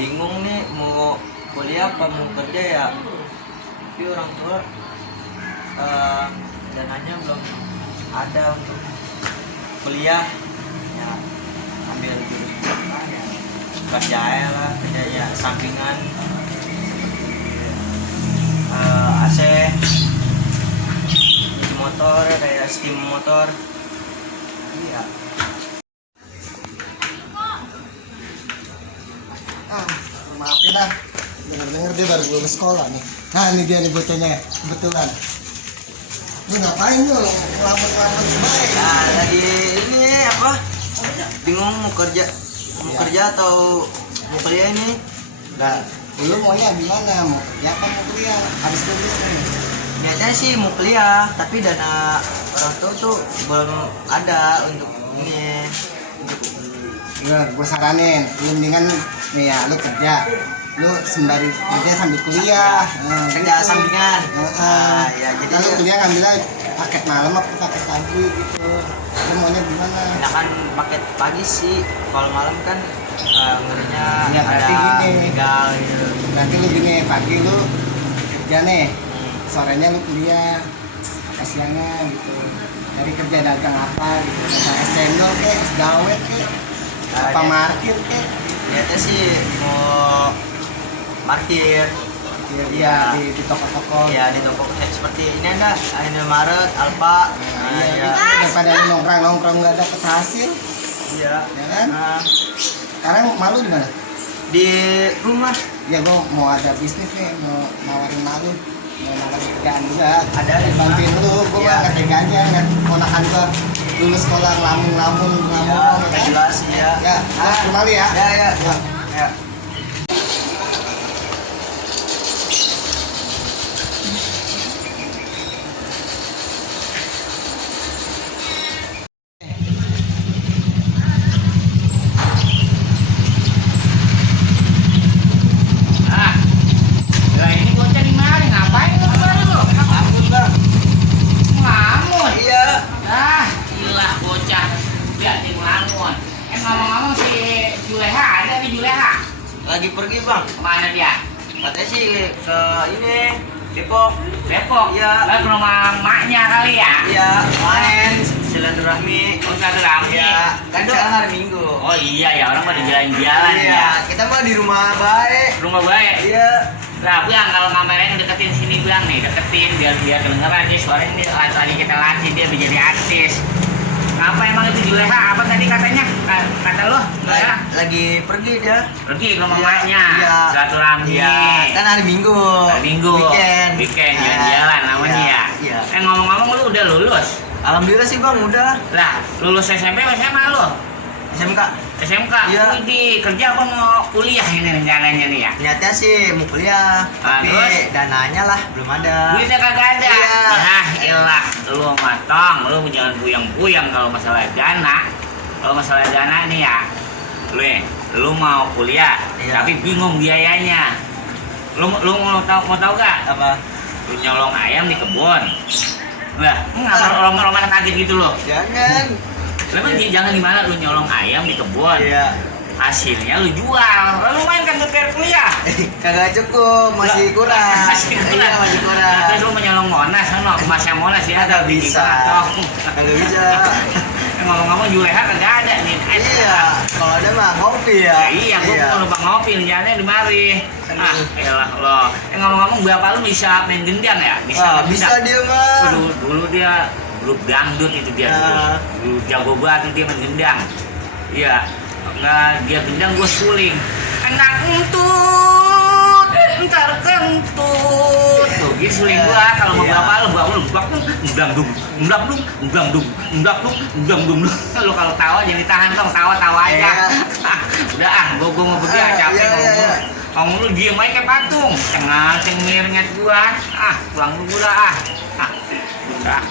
bingung nih mau kuliah apa mau kerja ya, tapi orang tua dananya belum ada untuk kuliah ya, ambil jurusan apa ya kerja lah, kerjanya sampingan AC motor kayak steam motor. Iya. Maafin lah, denger dia baru lulus sekolah nih. Nah ini dia nih bocahnya, kebetulan. Lu ngapain lu? Ngelamun-ngelamun sebaik. Nah lagi ini apa? Bingung mau kerja atau mau kuliah ini? Nah, lu maunya gimana? Mau kerja apa mau kuliah? Habis lulus nih. Niatnya sih mau kuliah, tapi dana orang tua tuh belum ada untuk ini. Iya, gue saranin, lu mendingan nih ya, lu kerja, lu sembari kerja sambil kuliah, Kerja gitu. sampingan. Ya jadi Kalau kuliah ngambilnya paket malam apa paket pagi gitu, lu maunya gimana? enakan paket pagi sih, kalau malam kan ngerinya Ya, ada berarti gini. begal gitu. Nanti lu gini, pagi lu kerja nih, sorenya lu kuliah, siangnya gitu. Dari kerja dagang apa gitu, dagang es cendol kek, es dawet kek, apa markir kek. Niatnya sih mau parkir. Iya, di toko-toko. Ya di toko seperti ini ada Indomaret, Alfa. Iya, daripada lu nongkrong nggak dapet hasil, Iya. ya kan? Sekarang malu di mana? Di rumah Ya gua mau ada bisnis nih, mau nawarin malu, mau nawarin kerjaan juga. Ada Bantuin lu, gua Iya. mah nggak tega aja ngeliat ponakan gua lulus sekolah ngelamun, ya, ya udah kan? jelas ya. Ya, kembali ya. Ya. Lah ini bocah di mana? Ngapain lu kemarin lu? Ampun, Bang. Ngelamun. Iya. Ah, gila bocah. Lihat dia ngelamun. Ngomong-ngomong si Juleha ada nih Juleha. Lagi pergi, Bang. Kemana dia? Katanya sih ke ini Depok. Depok. Iya. Lah ke rumah maknya kali ya? Iya, main silaturahmi. Oh, silaturahmi. Iya, kan sekarang hari Minggu. Oh iya ya, orang pada jalan-jalan Iya, ya. kita mah di rumah baik. Rumah baik. Iya. Lah, Bang, kalau kameranya deketin sini, Bang nih, deketin biar dia kedengeran nih suaranya nih. Tadi kita latih dia menjadi artis. Apa emang itu Juleha? Apa tadi katanya? Kata lo? Juleha? Lagi pergi dia. Pergi ke rumah Iya, maknya. iya. Silaturahmi. Iya, kan hari Minggu. Hari Minggu. Weekend. Weekend, Nah, jalan-jalan namanya iya, ya. Iya. Ngomong-ngomong lu udah lulus? Alhamdulillah sih, Bang, udah. Lah, lulus SMP atau SMA lo? SMK. SMK? Iya. Widih, kerja apa mau kuliah ini rencananya nih ya? Niatnya sih mau kuliah, tapi terus? dananya lah belum ada. Duitnya kagak ada. Iya. Nah, iyalah, lu matong, lu jangan puyeng-puyeng kalau masalah dana. Kalau masalah dana nih ya, lu mau kuliah, Iya. tapi bingung biayanya. Lu mau tahu gak? Apa? Lu nyolong ayam di kebun. Lah, nggak roman-roman kaget gitu loh. Jangan. Lalu jangan gimana lu nyolong ayam di kebun. Iya. Hasilnya lu jual. Lalu main kan buat bayar kuliah. Kagak cukup, masih kurang. Masih kurang. Iya, masih kurang. Terus lu menyolong Monas, kan emasnya Monas ya. Kagak bisa. Kagak bisa. Ngomong-ngomong Juleha kagak ada nih. Iya, kalau ada mah ngopi ya. Iya, gua mau numpang ngopi rencananya di mari. Ah, elah lo. Ngomong-ngomong bapak lu bisa main gendang ya? Bisa dia mah. Dulu dia grup dangdut itu dia Ya. dulu jago banget dia main gendang. Iya, nggak dia gendang gue suling. Anak entut, ntar kentut. Tuh gitu suling gua kalau mau Iya. bapak lu blak dong, blak dong, blak dong, blak dong, blak dong, blak dong. Lu kalau tawa jangan ditahan dong, tawa aja. Iya. Udah gua mau pergi capek Iya, iya, iya. ngomong lu diem aja kayak patung, cengir ngeliat gua. Pulang dulu dah. Udah.